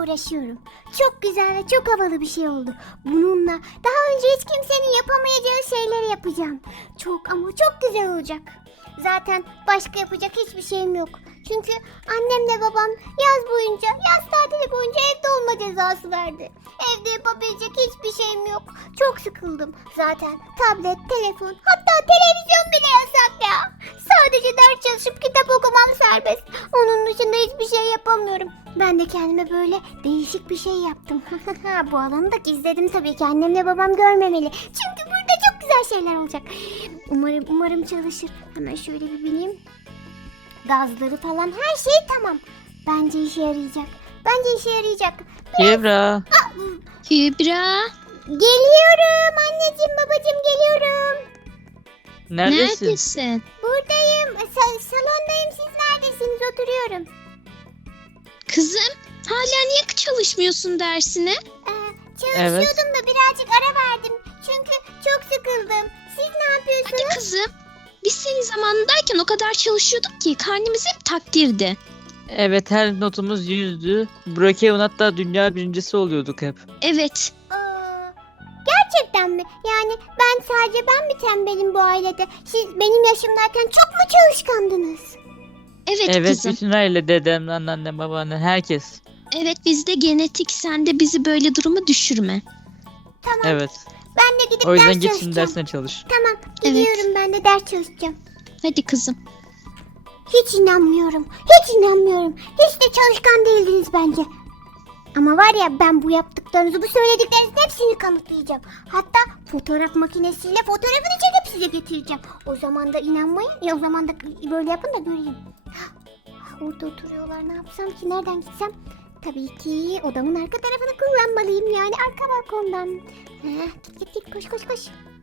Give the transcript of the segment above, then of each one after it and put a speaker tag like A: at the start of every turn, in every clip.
A: uğraşıyorum. Çok güzel ve çok havalı bir şey oldu. Bununla daha önce hiç kimsenin yapamayacağı şeyleri yapacağım. Çok ama çok güzel olacak. Zaten başka yapacak hiçbir şeyim yok. Çünkü annemle babam yaz tatili boyunca evde olma cezası verdi. Evde yapabilecek hiçbir şeyim yok. Çok sıkıldım. Zaten tablet, telefon, hatta televizyon bile yasak ya. Sadece ders çalışıp kitap okumam serbest. Onun dışında hiçbir şey yapamıyorum. Ben de kendime böyle değişik bir şey yaptım. Bu alanı da gizledim tabii ki. Annemle babam görmemeli. Çünkü burada çok güzel şeyler olacak. Umarım çalışır. Hemen şöyle bir bineyim. Gazları falan her şey tamam. Bence işe yarayacak.
B: Kübra.
C: Kübra.
A: Geliyorum anneciğim babacığım geliyorum.
B: Neredesin?
A: Buradayım. Salondayım, siz neredesiniz? Oturuyorum.
C: Kızım hala niye çalışmıyorsun dersine?
A: Çalışıyordum da birazcık ara verdim. Çünkü çok sıkıldım. Siz ne yapıyorsunuz?
C: Hadi kızım. Biz senin zamanındayken o kadar çalışıyorduk ki karnımız hep takdirdi.
B: Evet, her notumuz 100'dü. Brookhaven hatta dünya birincisi oluyorduk hep.
C: Evet.
A: Gerçekten mi? Yani sadece ben mi tembelim bu ailede? Siz benim yaşımdayken çok mu çalışkandınız?
C: Evet kızım.
B: Bütün aile, dedem, anneannem, babaannen, herkes.
C: Evet, bizde genetik, sen de bizi böyle duruma düşürme.
A: Tamam.
B: Evet.
A: Ben de gidip
B: O yüzden
A: ders
B: git
A: çalışacağım.
B: şimdi dersine çalış.
A: Tamam, gidiyorum ben de ders çalışacağım.
C: Hadi kızım.
A: Hiç inanmıyorum. Hiç de çalışkan değildiniz bence. Ama var ya, ben bu yaptıklarınızı, bu söylediklerinizin hepsini kanıtlayacağım. Hatta fotoğraf makinesiyle fotoğrafını çekip size getireceğim. O zaman da inanmayın. O zaman da böyle yapın da göreyim. Orada oturuyorlar. Ne yapsam ki? Nereden gitsem? Tabii ki odamın arka tarafını kullanmalıyım. Yani arka balkondan. Git koş.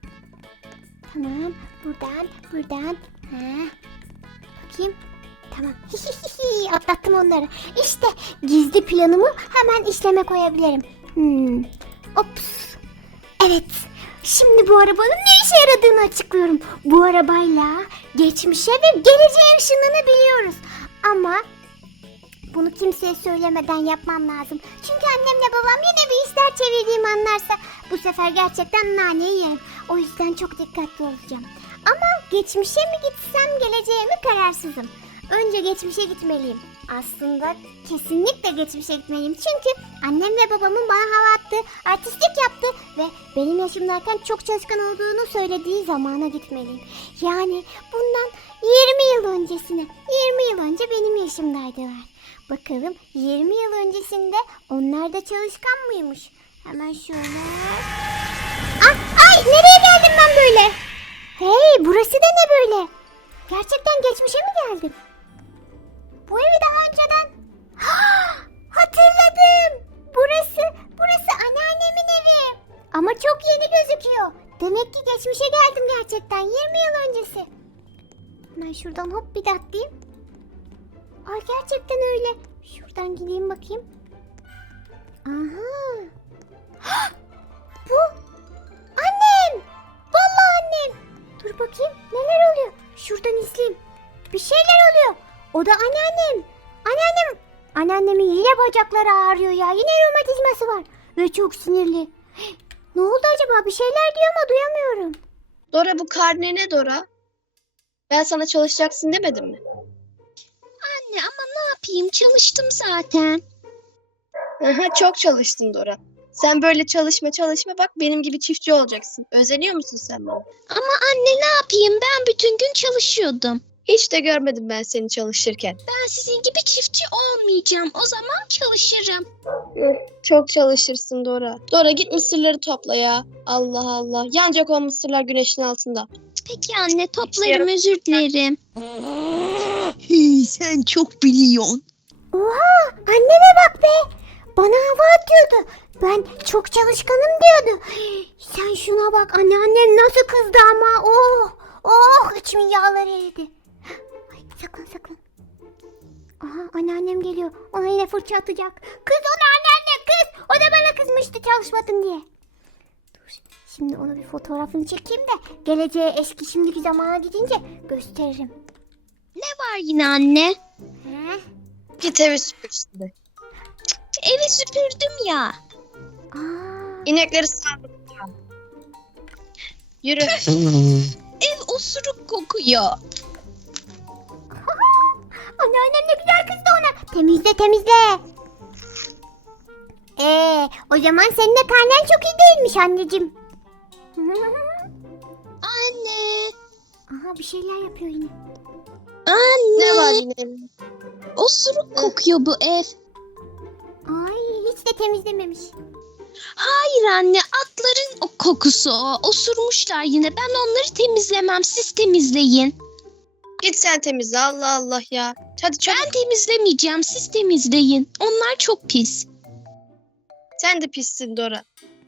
A: Tamam. Buradan. Bakayım. Tamam. Atlattım onları. İşte gizli planımı hemen işleme koyabilirim. Ops. Evet. Şimdi bu arabanın ne işe yaradığını açıklıyorum. Bu arabayla geçmişe ve geleceğe ışınlanabiliyoruz. Ama bunu kimseye söylemeden yapmam lazım. Çünkü annemle babam yine bir işler çevirdiğimi anlarsa bu sefer gerçekten naneyi yerim. O yüzden çok dikkatli olacağım. Ama geçmişe mi gitsem, geleceğe mi, kararsızım. Önce geçmişe gitmeliyim. Aslında kesinlikle geçmişe gitmeliyim. Çünkü annem ve babamın bana hava attığı, artistlik yaptı ve benim yaşımdayken çok çalışkan olduğunu söylediği zamana gitmeliyim. Yani bundan 20 yıl öncesine, 20 yıl önce benim yaşımdaydılar. Bakalım 20 yıl öncesinde onlar da çalışkan mıymış? Hemen şöyle... Ay nereye geldim ben böyle? Hey, burası da ne böyle? Gerçekten geçmişe mi geldim? Bu evi daha önceden... Hatırladım. Burası anneannemin evi. Ama çok yeni gözüküyor. Demek ki geçmişe geldim gerçekten. 20 yıl öncesi. Hemen şuradan hop bir de atlayayım. Ay gerçekten öyle. Şuradan gideyim bakayım. Aha. Bu annem. Vallahi annem. Dur bakayım neler oluyor. Şuradan izleyeyim. Bir şeyler oluyor. O da anneannem. Anneannemin yine bacakları ağrıyor ya. Yine romatizması var. Ve çok sinirli. Ne oldu acaba? Bir şeyler diyor ama duyamıyorum.
D: Dora, bu karne ne Dora? Ben sana çalışacaksın demedim mi?
C: Anne ama ne yapayım, çalıştım zaten.
D: Aha, çok çalıştın Dora. Sen böyle çalışma bak benim gibi çiftçi olacaksın. Özeniyor musun sen bana?
C: Ama anne ne yapayım, ben bütün gün çalışıyordum.
D: Hiç de görmedim ben seni çalışırken.
C: Ben sizin gibi çiftçi olmayacağım, o zaman çalışırım.
D: Çok çalışırsın Dora. Dora git mısırları topla ya. Allah Allah. Yanacak o mısırlar güneşin altında.
C: Peki anne, toplarım, özür dilerim.
E: Sen çok biliyorsun.
A: Oha, anneme bak be. Bana hava atıyordu. Ben çok çalışkanım diyordu. Sen şuna bak, anneannem nasıl kızdı ama. İçimin yağları eridi. Ay, saklan. Aha, anneannem geliyor. Ona yine fırça atacak. Kız ona anneanne, kız. O da bana kızmıştı çalışmadın diye. Dur, şimdi onu bir fotoğrafını çekeyim de geleceğe, eski şimdiki zamana gidince gösteririm.
C: Ne var yine anne?
A: Heh.
D: Git evi süpür şimdi.
C: Evi süpürdüm ya.
A: Aa,
D: İnekleri sağdım. Yürü.
C: Ev osuruk kokuyor.
A: anneannem ne güzel kızdı ona. Temizle temizle. O zaman senin de karnen çok iyi değilmiş anneciğim.
C: Anne.
A: Aha bir şeyler yapıyor yine.
D: Ne var
C: Anne.
D: yine?
C: Osuruk kokuyor bu ev.
A: Ay hiç de temizlememiş.
C: Hayır anne, atların o kokusu o. Osurmuşlar yine. Ben onları temizlemem. Siz temizleyin.
D: Git sen temizle. Allah Allah ya. Hadi çabuk.
C: Ben temizlemeyeceğim. Siz temizleyin. Onlar çok pis.
D: Sen de pissin Dora.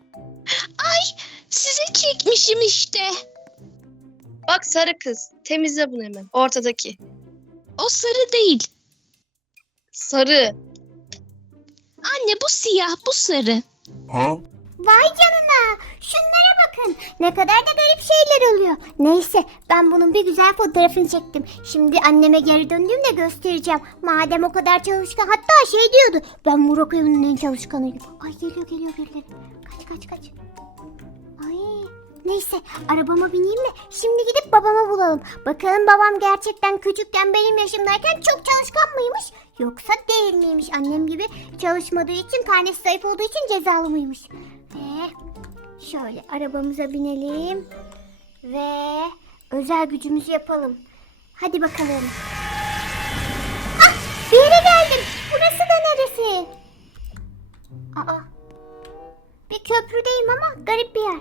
C: Size çekmişim işte.
D: Bak sarı kız. Temizle bunu hemen. Ortadaki.
C: O sarı değil.
D: Sarı.
C: Anne bu siyah, bu sarı.
A: Vay canına. Şunlara bakın. Ne kadar da garip şeyler oluyor. Neyse ben bunun bir güzel fotoğrafını çektim. Şimdi anneme geri döndüğümde göstereceğim. Madem o kadar çalışkan. Hatta şey diyordu. Ben Burak evinin en çalışkanıyım. Ay geliyor birileri. Kaç. Ay neyse arabama bineyim de şimdi gidip babama bulalım. Bakalım babam gerçekten küçükken benim yaşımdayken çok çalışkan mıymış? Yoksa değil miymiş? Annem gibi çalışmadığı için, karnesi zayıf olduğu için cezalı mıymış? Ve şöyle arabamıza binelim. Ve özel gücümüzü yapalım. Hadi bakalım. Ah, bir yere geldim. Burası da neresi? Aa, bir köprüdeyim ama garip bir yer.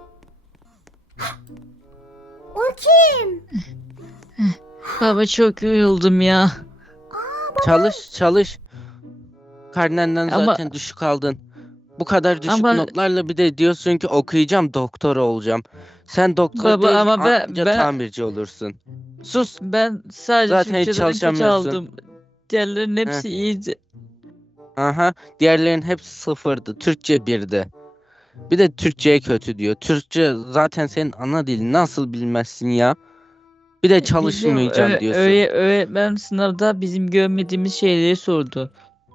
A: O kim?
B: Baba çok yoruldum ya.
E: Çalış. Karnenden
B: Ama-
E: zaten düşük aldın. Bu kadar düşük
B: Ama-
E: notlarla bir de diyorsun ki okuyacağım, doktor olacağım. Sen doktor
B: Baba,
E: değil,
B: ama ben-
E: anca
B: ben-
E: tamirci olursun. Sus.
B: Ben sadece
E: Zaten hiç
B: Türkçeden kötü
E: çalışamıyorsun.
B: aldım. Diğerlerinin hepsi iyiydi.
E: Aha, diğerlerin hepsi sıfırdı. Türkçe birdi. Bir de Türkçe'ye kötü diyor. Türkçe zaten senin ana dilin. Nasıl bilmezsin ya? Bir de çalışmayacağım diyorsun.
B: Öğretmen sınavda bizim görmediğimiz şeyleri sordu.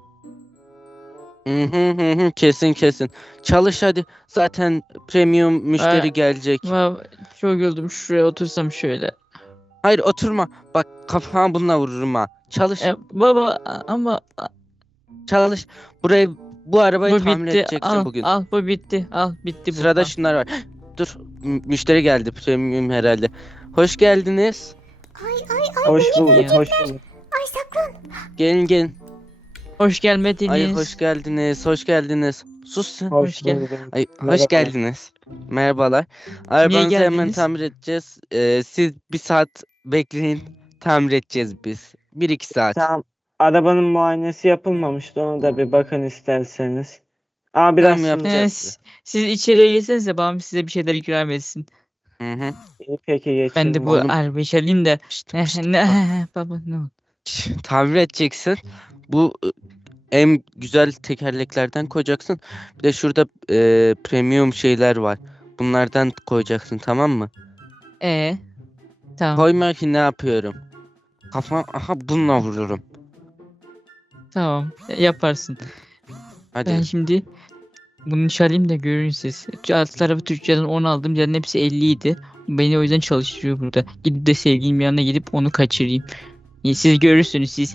E: Hı, kesin. Çalış hadi. Zaten premium müşteri
B: Aa,
E: gelecek.
B: Çok yoruldum. Şuraya otursam şöyle.
E: Hayır oturma. Bak kafana bununla vururum ha. Çalış.
B: Baba ama
E: Çalış. Bu arabayı
B: bu
E: tamir
B: bitti.
E: edeceksin
B: Al,
E: bugün.
B: al bu bitti. Al bitti bu.
E: Sırada
B: Al.
E: şunlar var. Dur. Müşteri geldi. Premium herhalde. Hoş geldiniz.
F: Hoş bulduk,
B: Ya.
F: hoş bulduk.
A: Ay saklan.
E: Gelin.
B: Hoş gelmediniz.
E: Ay hoş geldiniz. Sus sen.
F: Hoş
B: gel-
F: bulduk.
E: Ay
F: Merhaba.
E: hoş geldiniz. Merhabalar. Arabanızı hemen
B: geldiniz?
E: tamir edeceğiz. Siz bir saat bekleyin. Tamir edeceğiz biz. 1-2 saat.
F: Tamam, arabanın muayenesi yapılmamıştı. Ona da bir bakın isterseniz. Ama biraz
E: Tamam,
F: şimdi-
E: yapacağız.
B: Siz içeriye geçsenize babam size bir şeyler ikram etsin.
E: Hı.
F: İyi, peki geçelim.
B: Ben de bu
E: Oğlum.
B: arabayı çalayım da.
E: Şşt,
B: Baba ne oldu?
E: Tamir edeceksin. Bu en güzel tekerleklerden koyacaksın. Bir de şurada premium şeyler var. Bunlardan koyacaksın, tamam mı?
B: Tamam.
E: Koyma ki ne yapıyorum. Aha bununla vururum.
B: Tamam. Yaparsın.
E: Hadi.
B: Ben şimdi bunu çalayım da görün siz. Alt tarafı Türkçeden 10 aldım. Diğerinin hepsi 50 idi. Beni o yüzden çalıştırıyor burada. Gidip de sevgilim yanına gidip onu kaçırayım. Siz görürsünüz siz.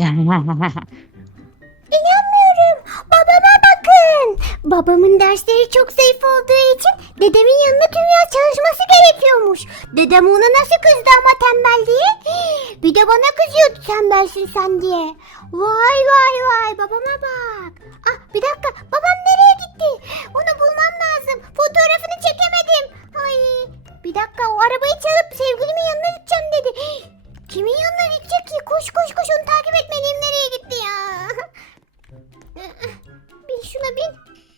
A: İnanmıyorum. Babama bakın. Babamın dersleri çok zayıf olduğu için dedemin yanında tüm yaz çalışması gerekiyormuş. Dedem ona nasıl kızdı ama tembel diye. Bir de bana kızıyordu tembelsin sen diye. Vay babama bak. Ah bir dakika babam nereye gitti? Onu bulmam lazım. Fotoğrafını çekemedim. Ay bir dakika o arabayı çalıp sevgilimin yanına gideceğim dedi. Kimin yanına gidecek ki? Koş onu takip etmeliyim. Nereye gitti ya? Bin şuna bin.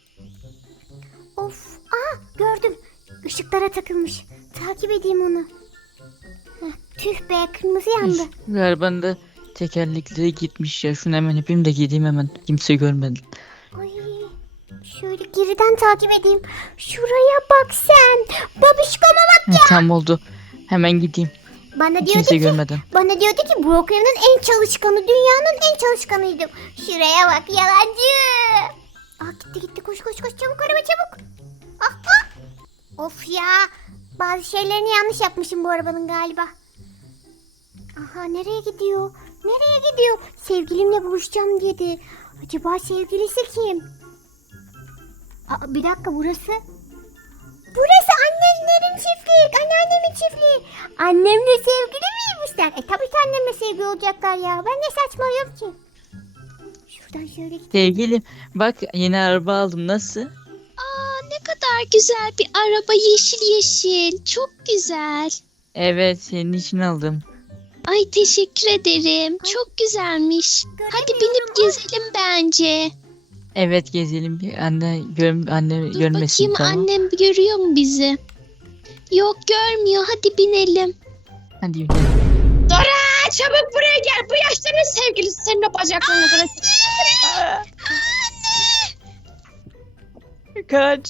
A: Of. Aha gördüm. Işıklara takılmış. Takip edeyim onu. Heh, tüh be kırmızı yandı.
B: Arabanın da tekerlekleri gitmiş ya. Şunu hemen yapayım da gideyim hemen. Kimse görmedi.
A: Ay. Şöyle geriden takip edeyim. Şuraya bak sen. Babişkoma bak.
B: Tam oldu. Hemen gideyim. Kimse görmeden.
A: Bana diyordu ki Brokeo'nun en çalışkanı, dünyanın en çalışkanıydım. Şuraya bak yalancı. Bazı şeylerini yanlış yapmışım bu arabanın galiba. Aha, nereye gidiyor? Nereye gidiyor? Sevgilimle buluşacağım dedi. Acaba sevgilisi kim? Aa, bir dakika, burası. Burası annelerin çiftlik. Anneannemin çiftliği. Annemle sevgili miymişler? Tabii ki annemle sevgili olacaklar ya. Ben ne saçmalıyorum ki? Şuradan şöyle gideyim.
B: Sevgilim bak yeni araba aldım, nasıl?
C: Aa, ne kadar güzel bir araba, yeşil yeşil. Çok güzel.
B: Evet, senin için aldım.
C: Ay, teşekkür ederim. Çok güzelmiş. Hadi binip gezelim bence.
B: Evet, gezelim bir anne anne
C: Dur
B: görmesin,
C: bakayım,
B: tamam.
C: annem görüyor mu bizi? Yok, görmüyor. Hadi binelim.
B: Hadi gidelim.
D: Dora çabuk buraya gel. Bu yaşta ne sevgilisi senin o bacaklarını bırak.
B: Kaç.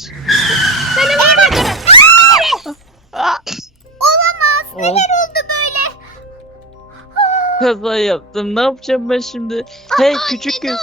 A: Olamaz.
B: Oh,
A: Neler oldu böyle?
B: kaza yaptım. Ne yapacağım ben şimdi? Hey küçük kız.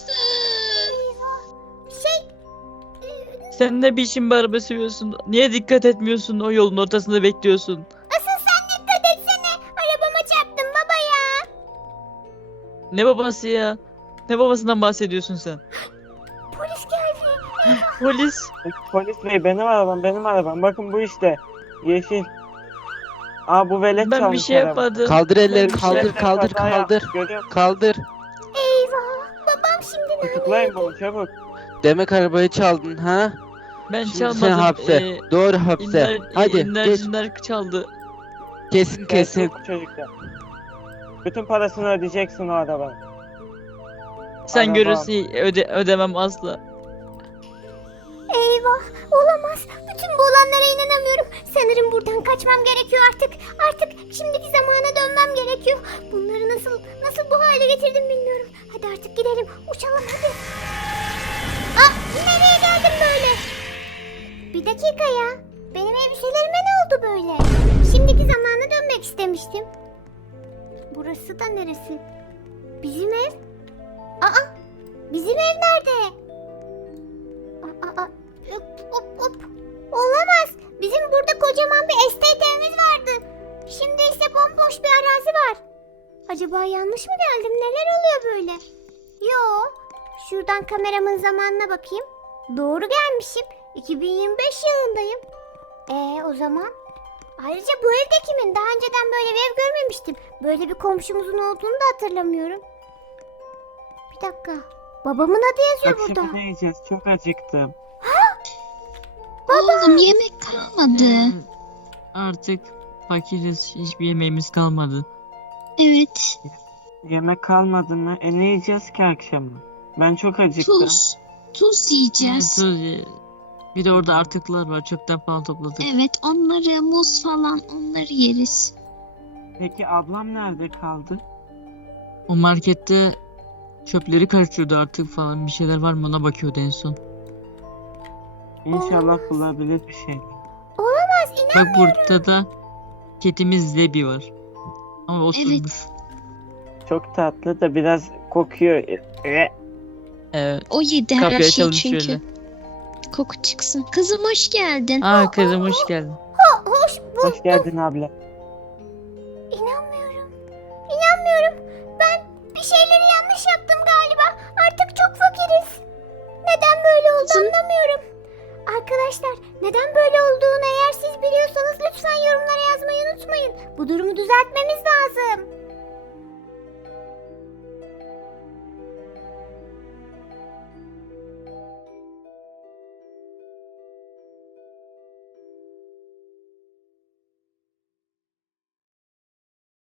A: Şey,
B: Sen ne biçim bir araba sürüyorsun? Niye dikkat etmiyorsun? O yolun ortasında bekliyorsun.
A: asıl sen dikkat etsene. Arabama çarptın baba ya.
B: Ne babası ya? Ne babasından bahsediyorsun sen?
A: Polis geldi.
B: Polis.
F: Polis bey, benim arabam. Bakın bu işte. Yeşil. Aa, bu velet
B: Ben bir
F: çalmış
B: şey
F: araba.
B: yapmadım.
E: Kaldır elleri,
B: Ben bir
E: kaldır,
B: şey-
E: kaldır,
F: Kaza yaptı,
E: kaldır.
F: görüyor musun?
E: Kaldır.
A: Eyvah. Babam şimdi ne?
F: Tutuklayın bunu çabuk.
E: Demek arabayı çaldın ha?
B: Ben
E: Şimdi
B: çalmadım.
E: sen hapse. Doğru hapse. Hadi geç.
B: İnler çaldı.
E: Kesin kesin.
F: Gelsin bu çocuklar. Bütün parasını ödeyeceksin o arabanın.
B: Sen
F: Araba.
B: görürsün, ödemem asla.
A: Eyvah. Olamaz. Bütün bu olanlara inanamıyorum. Sanırım buradan kaçmam gerekiyor artık. Artık şimdiki zamana dönmem gerekiyor. Bunları nasıl bu hale getirdim bilmiyorum. Hadi artık gidelim. Uçalım hadi. Aa, nereye geldim böyle? Bir dakika ya. Benim elbiselerime ne oldu böyle? Şimdiki zamana dönmek istemiştim. Burası da neresi? Bizim ev? Aa, bizim ev nerede? Aa, hop. Olamaz. Bizim burada kocaman bir estate evimiz vardı. Şimdi ise bomboş bir arazi var. Acaba yanlış mı geldim? Neler oluyor böyle? Yo. Şuradan kameramın zamanına bakayım. Doğru gelmişim. 2025 yılındayım. O zaman? Ayrıca bu ev de kimin? Daha önceden böyle bir ev görmemiştim. Böyle bir komşumuzun olduğunu da hatırlamıyorum. Bir dakika. Babamın adı yazıyor
F: Bak
A: burada.
F: şimdi ne yiyeceğiz? Çok acıktım.
C: Oğlum, yemek kalmadı.
B: Artık fakiriz. Hiçbir yemeğimiz kalmadı.
C: Evet.
F: Yemek kalmadı mı? Ne yiyeceğiz ki akşama? Ben çok acıktım.
C: Tuz yiyeceğiz.
B: Bir de orada artıklar var. Çöpten falan topladık.
C: Evet, onları, muz falan, onları yeriz.
F: Peki ablam nerede kaldı?
B: O markette çöpleri karıştırıyordu, artık falan bir şeyler var mı ona bakıyordu en son.
F: İnşallah bulabilir bir şey.
A: Olamaz.
B: Bak burada da kedimiz Zebi var. Ama osurmuş.
F: Çok tatlı da biraz kokuyor.
B: Evet.
C: O yedi her
B: Kapıyı
C: şeyi
B: açalım
C: çünkü.
B: şöyle.
C: Koku çıksın. Kızım, hoş geldin.
B: Aa kızım hoş geldin.
A: Hoş
F: Hoş geldin abla.
A: İnanmıyorum. Ben bir şeyleri yanlış yaptım galiba. Artık çok fakiriz. Neden böyle oldu
C: Kızım.
A: anlamıyorum. Arkadaşlar, neden böyle olduğunu eğer siz biliyorsanız lütfen yorumlara yazmayı unutmayın. Bu durumu düzeltmemiz lazım.